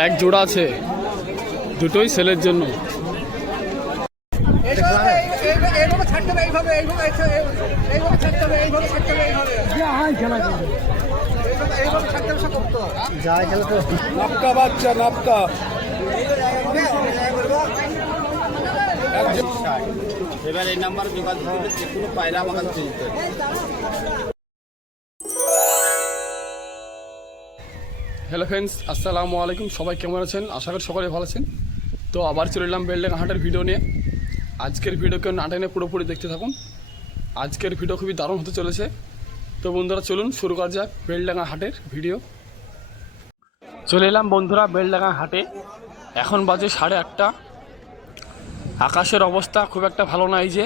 এক জোড়া আছে, দুটোই সেলের জন্য। নাপকা বাচ্চা নাপকা এবার এই নাম্বার যোগাযোগ করলে যে কোনো পায়রা আমাকে চিনতে। হ্যালো ফ্রেন্ডস, আসসালামু আলাইকুম। সবাই কেমন আছেন? আশা করি সকলে ভালো আছেন। তো আবার চলে এলাম বেলডাঙ্গা হাটের ভিডিও নিয়ে। আজকের ভিডিও কেউ না টেনে পুরোপুরি দেখতে থাকুন। আজকের ভিডিও খুবই দারুণ হতে চলেছে। তো বন্ধুরা চলুন শুরু করা যাক বেলডাঙ্গা হাটের ভিডিও। চলে এলাম বন্ধুরা বেলডাঙ্গা হাটে। এখন বাজে 8:30। আকাশের অবস্থা খুব একটা ভালো না, এই যে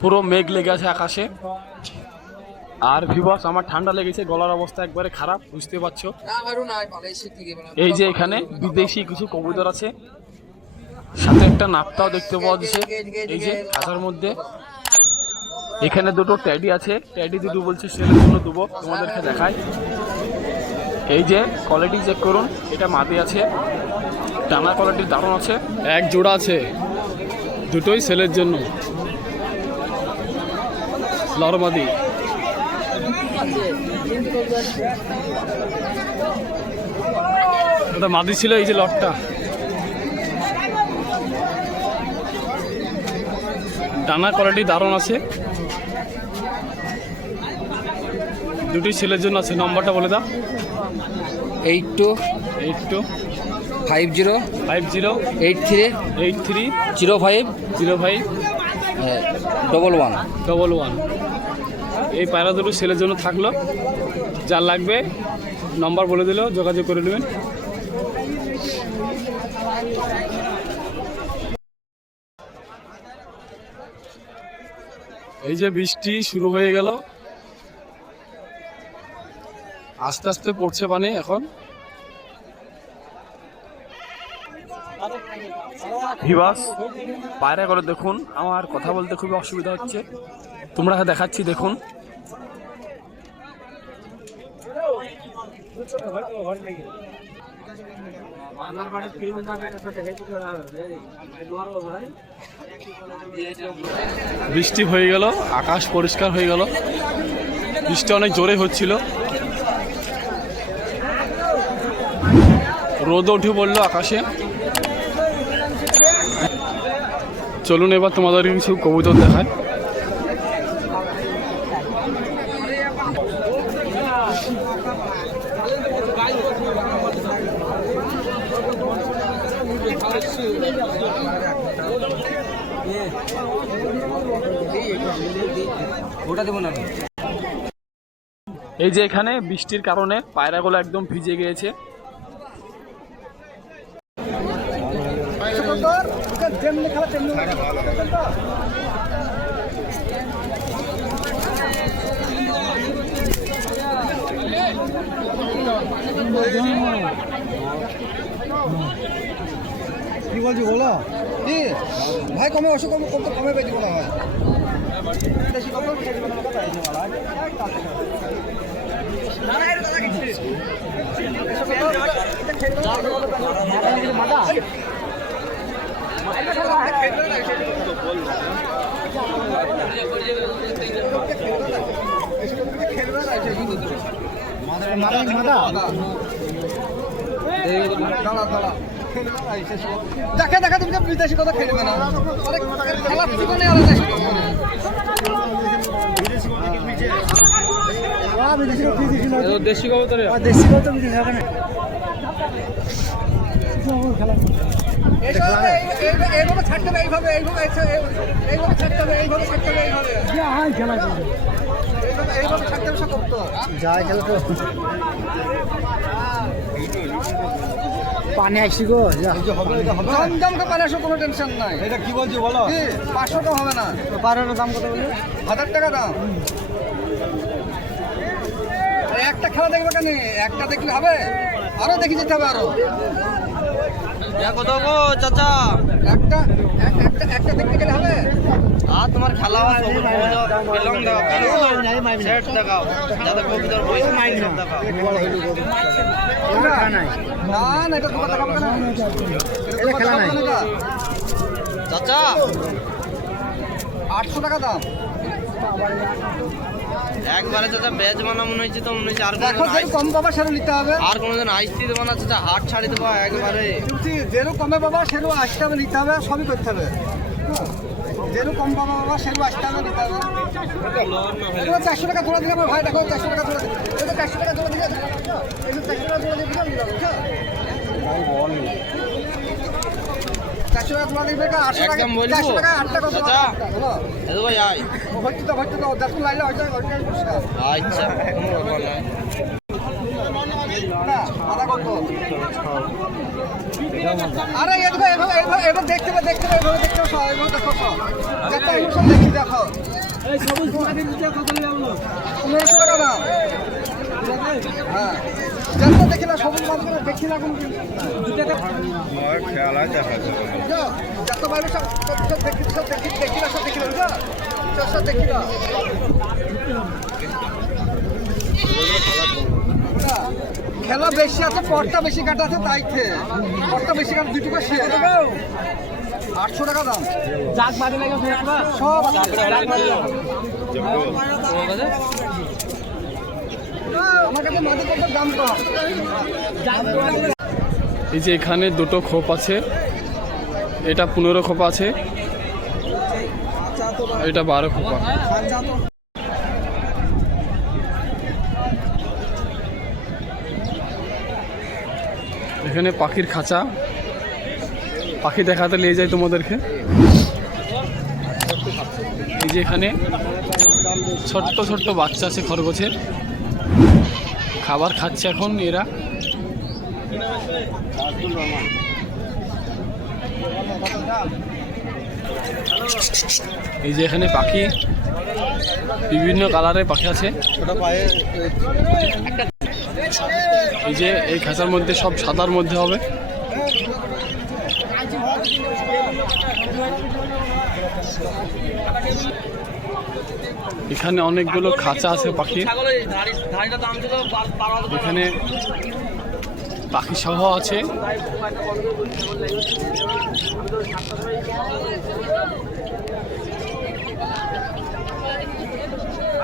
পুরো মেঘ লেগে আছে আকাশে। আর ভিউয়ার্স, আমার ঠান্ডা লেগেছে, গলার অবস্থা একবারে খারাপ, বুঝতে পারছো। এই যে এখানে বিদেশি কিছু কবুতর আছে, সাথে একটা নাপতাও দেখতে পাওয়া যাচ্ছে এই যে খাঁচার মধ্যে। এখানে দুটো ট্যাডি আছে, ট্যাডি দুটো বলছে সেলের জন্য দেবো, তোমাদেরকে দেখায়। এই যে কোয়ালিটি চেক করুন, এটা মাদি আছে, টানা কোয়ালিটির দারুণ আছে। এক জোড়া আছে, দুটোই সেলের জন্য, লরমাদি। এটা মাদি ছিল, এই যে লটটা। ডানা কোয়ালিটি দারুণ আছে, দুটি ছেলের জন্য আছে। নম্বরটা বলে দাও। 825083050511 এই পায়রা দুটো ছেলের জন্য থাকলো। যার লাগবে নম্বর বলে দিলেও যোগাযোগ করে নেবেন। এই যে বৃষ্টি শুরু হয়ে গেল, আস্তে আস্তে পড়ছে পানি এখন। ভিউয়ার্স, পায়রা করে দেখুন, আমার কথা বলতে খুবই অসুবিধা হচ্ছে, তোমরা দেখাচ্ছি দেখুন। বৃষ্টি হয়ে গেল, আকাশ পরিষ্কার হয়ে গেল। বৃষ্টি অনেক জোরে হচ্ছিল, রোদও উঠে পড়লো আকাশে। চলুন এবার তোমাদের কিছু কবুতর দেখায়। এই যে এখানে বৃষ্টির কারণে পায়রাগুলো একদম ভিজে গিয়েছে। কি বলছি বলো? কি ভাই কমে অসুখ কমে পেয়েছি মনে হয়। দেখা দেখা তুমি বিদেশি কথা খেলবে না, দেশি কবুতর এইভাবে ছাড়তে হবে, এইভাবে ছাড়তে হবে, এইভাবে ছাড়তে হবে, এইভাবে ছাড়তে হবে। সব করতো যায় খেলা তো পানি আসছি গো, দামটা পানি আসো, কোনো টেনশন নাই। এটা কি বলছি বলো? 500 টাকা হবে না? পায়রাটার দাম কত বলি? 1000 টাকা দাম। একটা খেলা দেখবে কেন? একটা দেখলে হবে? আরো দেখে যেতে হবে, আরো কত গো চাচা? একটা দেখতে গেলে হবে। আর তোমার খেলা পেলাম সেট দেখাও, যাদের কবিতার বই দেখাও। না না, এটা তোমার দেখাবো না, এটা খেলা নাই চাচা। 800 টাকা দাম একবারে চাচা। বেজ বানা মনে হচ্ছে তো, মনে হচ্ছে আর কম পাবা সেটা নিতে হবে। আর কোনোদিন আইসতে দেবো না চাচা, হাট ছাড়ি দেবো একবারে। যেরকম কমে পাবা সেরকম আসতে হবে, নিতে হবে, সবই করতে হবে। যেরকম কম পাবা বাবা সেরকম আসতে হবে, নিতে হবে। 400 টাকা জোড়া দিলে আমার ভাই, দেখো 400 টাকা জোড়া দিলে, 400 টাকা জোড়া দিলে, 400 টাকা জোড়া দিলে 400 টাকা জোড়া দিবে, 800 টাকা 400 টাকা 8 টাকা চাচা। হ্যালো ভাই আই ভর্তি তো দেখুন লাইলে হয়তো আচ্ছা কোনো ব্যাপার না। আরে এবার দেখতে হবে, দেখতে হবে, এভাবে দেখতে হবে, এভাবে দেখো সব দেখি, দেখো 1500 টাকা দাম। হ্যাঁ দেখো, দেখি না সবুজ মাছ দেখি না কোন খেলা দেখা যত বাইরে সব দেখি, সব দেখি না, সব দেখি না, সব দেখি না। খেলা বেশি আছে, পটটা বেশি কাটা আছে, তাই খেয়ে পটটা বেশি কাটা 2 টাকা শেয়ার। 800 টাকা দাম। সব আমার কাছে মাটি কত দাম কম। এই যে এখানে দুটো খোপ আছে, এটা 15 খোপা আছে, এটা 12 খোপা। এখানে পাখির খাঁচা, পাখি দেখাতে নিয়ে যাই তোমাদেরকে। এই যে এখানে ছোট্ট ছোট্ট বাচ্চা আছে খরগোশের, খাবার খাচ্ছে এখন এরা। এই যে এখানে পাখি, বিভিন্ন কালারের পাখি আছে। এই যে এই খাঁচার মধ্যে সব সাদার মধ্যে হবে। এখানে অনেকগুলো খাঁচা আছে পাখি, এখানে পাখি সহ আছে।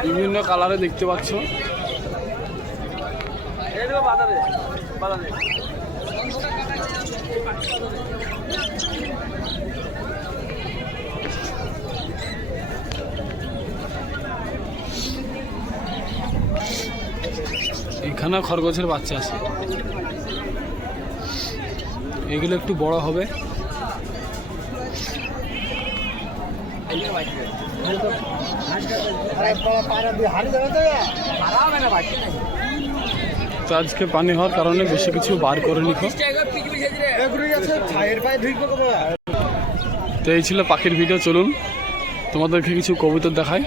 বিভিন্ন কালারে দেখতে পাচ্ছ। এখানেও খরগোশের বাচ্চা আছে, এগুলো একটু বড় হবে। তো আজকে পানি হওয়ার কারণে বেশি কিছু বার করে নিখো। তো এই ছিল পাখির ভিডিও। চলুন তোমাদেরকে কিছু কবুতর দেখাই।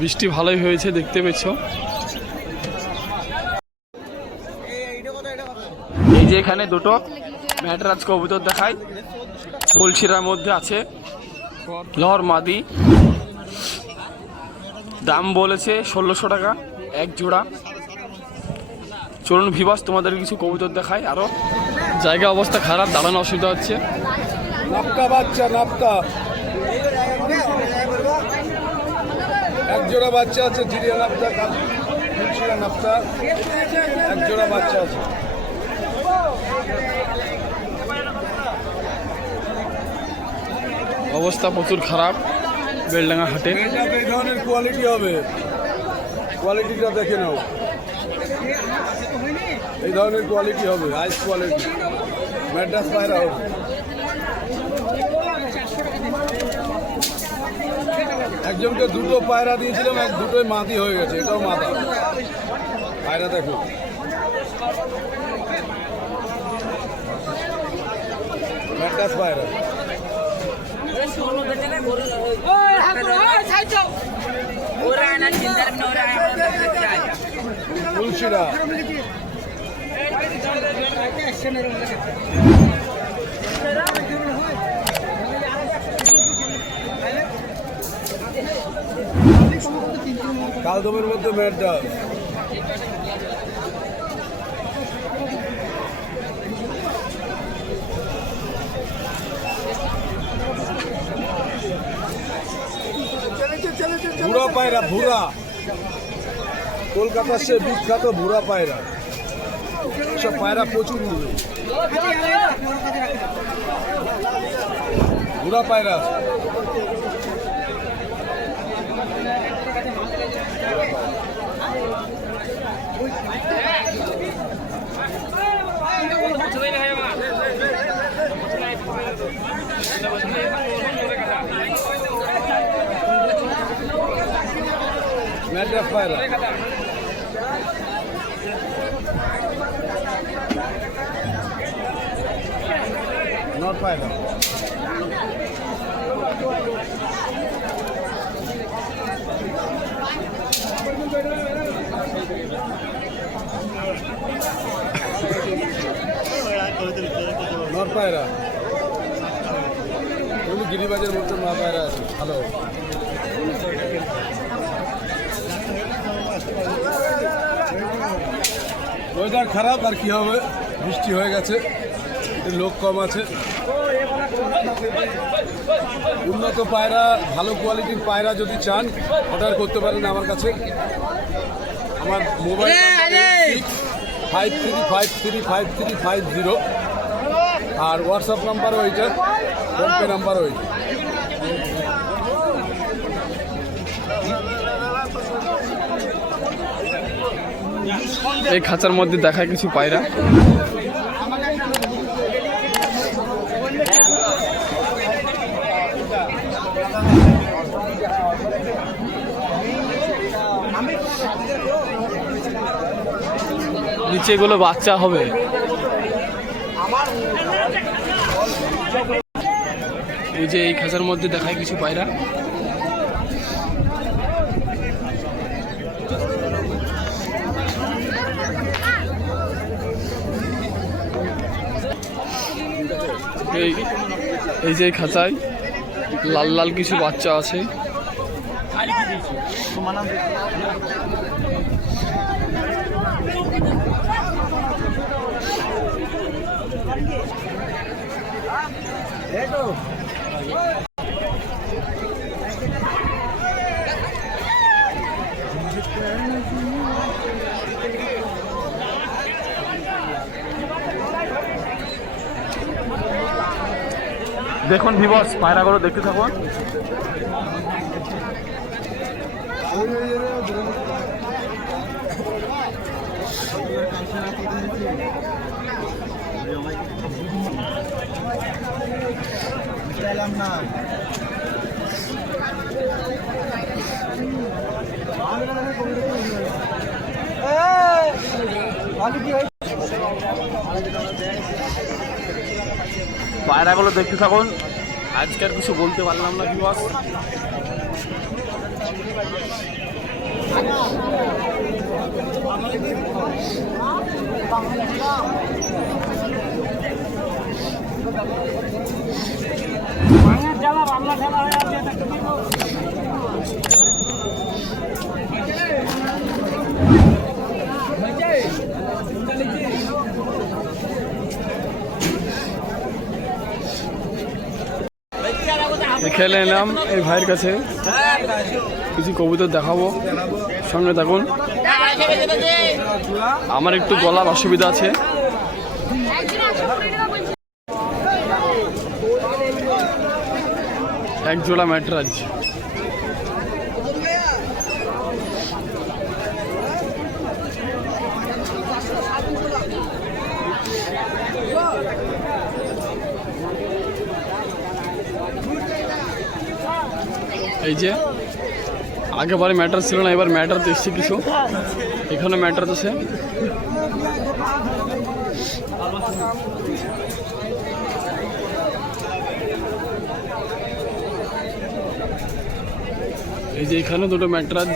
বৃষ্টি ভালোই হয়েছে, দেখতে পেয়েছ। এই যে এখানে দুটো ম্যাডরাজ কবুতর দেখাই, ফুলশিরার মধ্যে আছে, লহর মাদি। দাম বলেছে 1600 টাকা এক জোড়া। চলুন ভিবাস তোমাদের কিছু কবুতর দেখাই। আরো জায়গা অবস্থা খারাপ, দাঁড়ানো অসুবিধা হচ্ছে। নাপকা বাচ্চা, নাপকা এক জোড়া বাচ্চা আছে, জিরিয়া নাপতা, ফুলশিরা নাপতা, এক জোড়া বাচ্চা আছে। অবস্থা প্রচুর খারাপ বেলডাঙ্গা হাটে। এই ধরনের কোয়ালিটি হবে, কোয়ালিটিটা দেখে নাও, এই ধরনের কোয়ালিটি হবে, হাইস কোয়ালিটি ম্যাড্রাস পায়রা হবে। একজনকে দুটো পায়রা দিয়েছিলাম, দুটোই মাদি হয়ে গেছে, এটাও মাদা পায়রা। দেখো ম্যাড্রাস পায়রা, ফুলশিরা কালদমের মধ্যে ম্যাডাস ভুরা পায়রা, ভুরা কলকাতার সে বিখ্যাত ভুরা পায়রা। সব পায়রা প্রচুর উড়বে, ভুরা পায়রা। ম্যাড্রাস পায়রা, নট পায়রা। নট পায়রা, গিরিবাজের মধ্যে নট পায়রা আছে। হ্যালো, ওয়েদার খারাপ, আর কি হবে, বৃষ্টি হয়ে গেছে, লোক কম আছে। উন্নত পায়রা, ভালো কোয়ালিটির পায়রা যদি চান অর্ডার করতে পারেন আমার কাছে। আমার মোবাইল 53535350, আর হোয়াটসঅ্যাপ নাম্বারও ওইটা, ফোনপে নাম্বারও ওইটা। এই খাঁচার মধ্যে দেখায় কিছু পায়রা। নিচে এগুলো বাচ্চা হবে। এই যে এই খাঁচার মধ্যে দেখায় কিছু পায়রা। এই যে খাঁচায় লাল লাল কিছু বাচ্চা আছে। দেখুন ভিউয়ার্স, পায়রাগুলো দেখতে থাকুন। পায়রাগুলো দেখতে থাকুন। আজকে আর কিছু বলতে পারলাম না ভিউয়ার্স। খেলে এলাম এই ভাইয়ের কাছে, কিছু কবুতর দেখাবো, সঙ্গে থাকুন। আমার একটু গলার অসুবিধা আছে। এক জোড়া ম্যাটরাজ, এই যে আগেবারে ম্যাটার ছিল না, এবার ম্যাটার তো এসছে কিছু। এখানে ম্যাটার আছে। এই যে এখানে দুটো ম্যাটরাজ।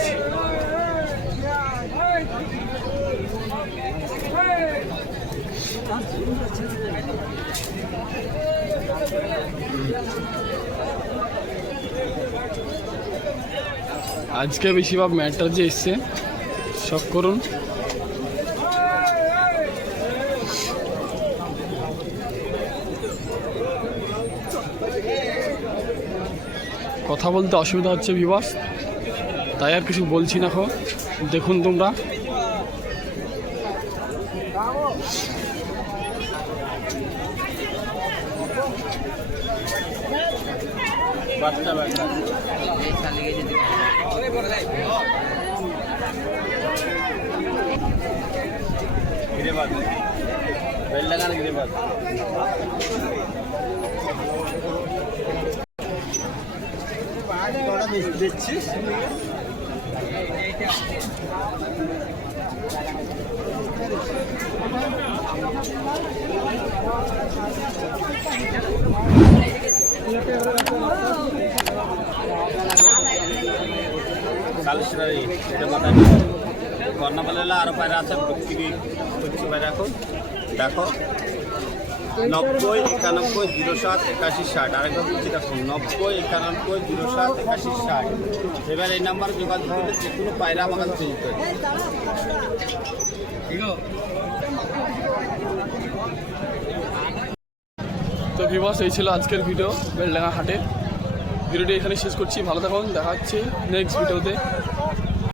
আজকে বেশিরভাগ ম্যাটার যে এসছে শখ করুন। কথা বলতে অসুবিধা হচ্ছে ভিউয়ার্স, তাই আর কিছু বলছি না। দেখুন তোমরা বাচ্চা বাচ্চা গিরেবাজ বেলডাঙ্গার গিরেবাজ দিচ্ছিস কালেশ্বরী এটা মাথায় কর্ণাপালেলা আরও পায়রা আছে প্রত্যেকে প্রত্যেক পায়রা এখন দেখো 90 91 07 81 60 আরেকবার বলছি দেখো 90 91 07 81 60 এবার এই নাম্বারে যোগাযোগ করলে যে কোনো পায়রা আমার কাছে চেঞ্জ করে তো ভিউয়ার্স এই ছিল আজকের ভিডিও বেলডাঙ্গা হাটে। ভিডিওটি এখানে শেষ করছি। ভালো থাকুন, দেখা হচ্ছে নেক্সট ভিডিওতে।